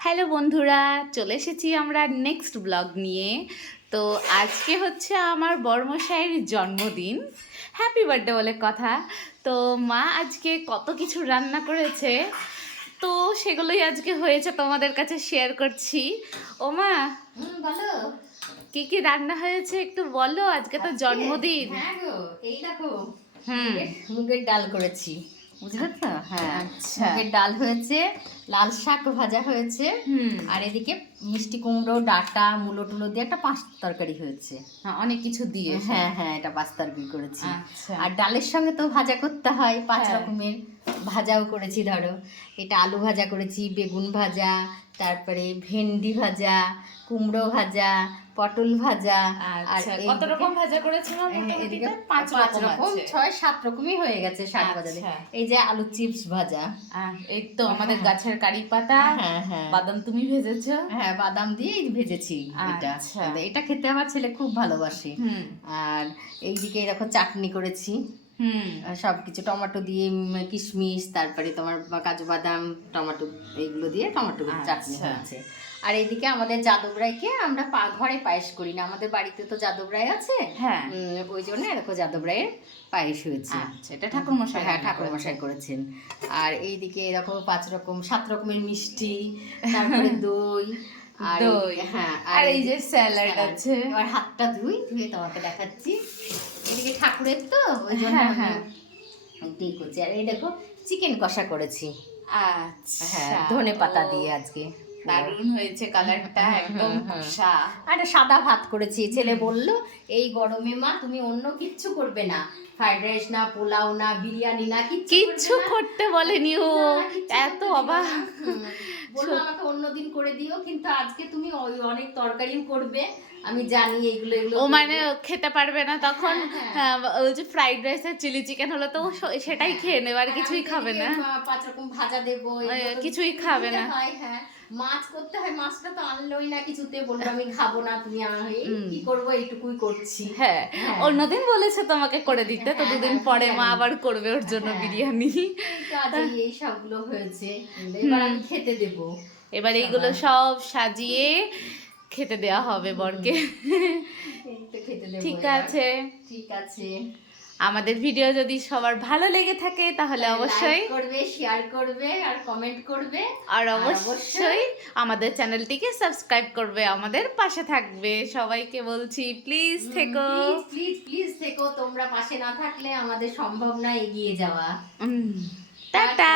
Hello বন্ধুরা চলে এসেছি আমরা নেক্সট ব্লগ নিয়ে। তো আজকে হচ্ছে আমার বর্মশাইয়ের জন্মদিন। হ্যাপি বার্থডে বলে কথা। তো মা আজকে কত কিছু রান্না করেছে তো সেগুলোই আজকে হয়েছে তোমাদের কাছে শেয়ার করছি। ও মা বলো। কি কি রান্না হয়েছে একটু বলো? আজকে তো জন্মদিন। হ্যাঁ গো এই দেখো হুম। মুগের- ডাল করেছি। বুঝলে তো? হ্যাঁ আচ্ছা। মুগের ডাল হয়েছে লাল শাক ভাজা হয়েছে। আর এদিকে মিষ্টি কুমড়ো ডাটা মূলো টুলো দিয়ে একটা পাঁচ তরকারি হয়েছে। হ্যাঁ, অনেক কিছু দিয়ে। হ্যাঁ হ্যাঁ এটা পাঁচ তরকারি করেছি। আচ্ছা। আর ডালের সঙ্গে তো ভাজা করতে হয় পাঁচ হ্যাঁ। রকমের ভাজাও করেছি ধরো। এটা আলু ভাজা করেছি বেগুন ভাজা তারপরে ভেন্ডি ভাজা কুমড়ো ভাজা পটল ভাজা। আর আচ্ছা কত রকম ভাজা করেছ মা মোটামুটি? এদিকে পাঁচ পাঁচ রকম ছয় সাত রকমই হয়ে গেছে শাক ভাজা আচ্ছা। এই যে আলু চিপস ভাজা। এই তো আমাদের। গাছের কারি পাতা হ্যাঁ হ্যাঁ। বাদাম তুমি ভেজেছো। হ্যাঁ বাদাম দিয়ে ভেজেছি এটা। আচ্ছা। এটা খেতে আমার ছেলে খুব ভালোবাসে। আর এইদিকে এরকম চাটনি করেছি। সব কিছু টমেটো দিয়ে কিশমিশ তারপরে তোমার কাজু বাদাম টমেটো এইগুলো দিয়ে টমেটো চাটনি আচ্ছা। হয়েছে আর এইদিকে আমাদের যাদবরাইকে আমরা পা- ঘরে পায়েস করি না। আমাদের বাড়িতে তো যাদবরাই আছে। হ্যাঁ। ওই জন্য এরকম যাদবরাইয়ের পায়েস হয়েছে। আচ্ছা এটা ঠাকুর মশাই হ্যাঁ ঠাকুর মশাই করেছেন। আর এইদিকে এরকম পাঁচ রকম সাত রকমের মিষ্টি তারপরে দই আর দই। হ্যাঁ আর এই যে স্যালাড আছে। আর হাতটা ধুই ধুয়ে তোমাকে দেখাচ্ছি। এদিকে ঠাকুরের তো ওই জন্য হ্যাঁ, হ্যাঁ। করছি। আর এই দেখো চিকেন কষা করেছি। আচ্ছা। হ্যাঁ ধনে পাতা দিয়ে আজকে দারুণ হয়েছে কালারটা একদম হুম। কষা। আর সাদা ভাত করেছি। ছেলে বলল এই গরমে মা তুমি অন্য কিচ্ছু করবে না। ফ্রাইড রাইস না পোলাও না বিরিয়ানি না কিচ্ছু। করতে বলেনি ও। এত অবাক। বলল আমাকে অন্যদিন করে দিও কিন্তু আজকে তুমি অনেক তরকারিও করবে। আমি জানি এগুলো এগুলো ও মানে খেতে পারবে না তখন। হ্যাঁ, হ্যাঁ, ওই যে ফ্রাইড রাইস আর চিলি চিকেন হলো তো সেটাই খেয়ে নেবে আর কিছুই খাবে না। পাঁচ রকম ভাজা দেবো কিছুই খাবে না। হ্যাঁ মাছ করতে হয় মাছটা তো আনলোই না কিছুতে। বলল আমি খাব না তুমি এই কি করব এইটুকুই করছি। হ্যাঁ। হ্যাঁ। অন্যদিন বলেছে তোমাকে করে দিতে। তো হ্যাঁ, দুদিন হ্যাঁ, পরে মা আবার করবে ওর জন্য হ্যাঁ। বিরিয়ানি। এই- সবগুলো হয়েছে। এবার আমি খেতে দেব। এবার এইগুলো সব সাজিয়ে খেতে দেওয়া হবে বরকে। খেতে ঠিক আছে। ঠিক আছে। আমাদের ভিডিও যদি সবার ভালো লেগে থাকে তাহলে অবশ্যই করবে শেয়ার করবে আর কমেন্ট করবে। আর অবশ্যই আমাদের চ্যানেলটিকে সাবস্ক্রাইব করবে আমাদের পাশে থাকবে। সবাইকে বলছি প্লিজ থেকো। প্লিজ প্লিজ প্লিজ থেকো তোমরা পাশে না থাকলে আমাদের সম্ভব না এগিয়ে যাওয়া। টাটা।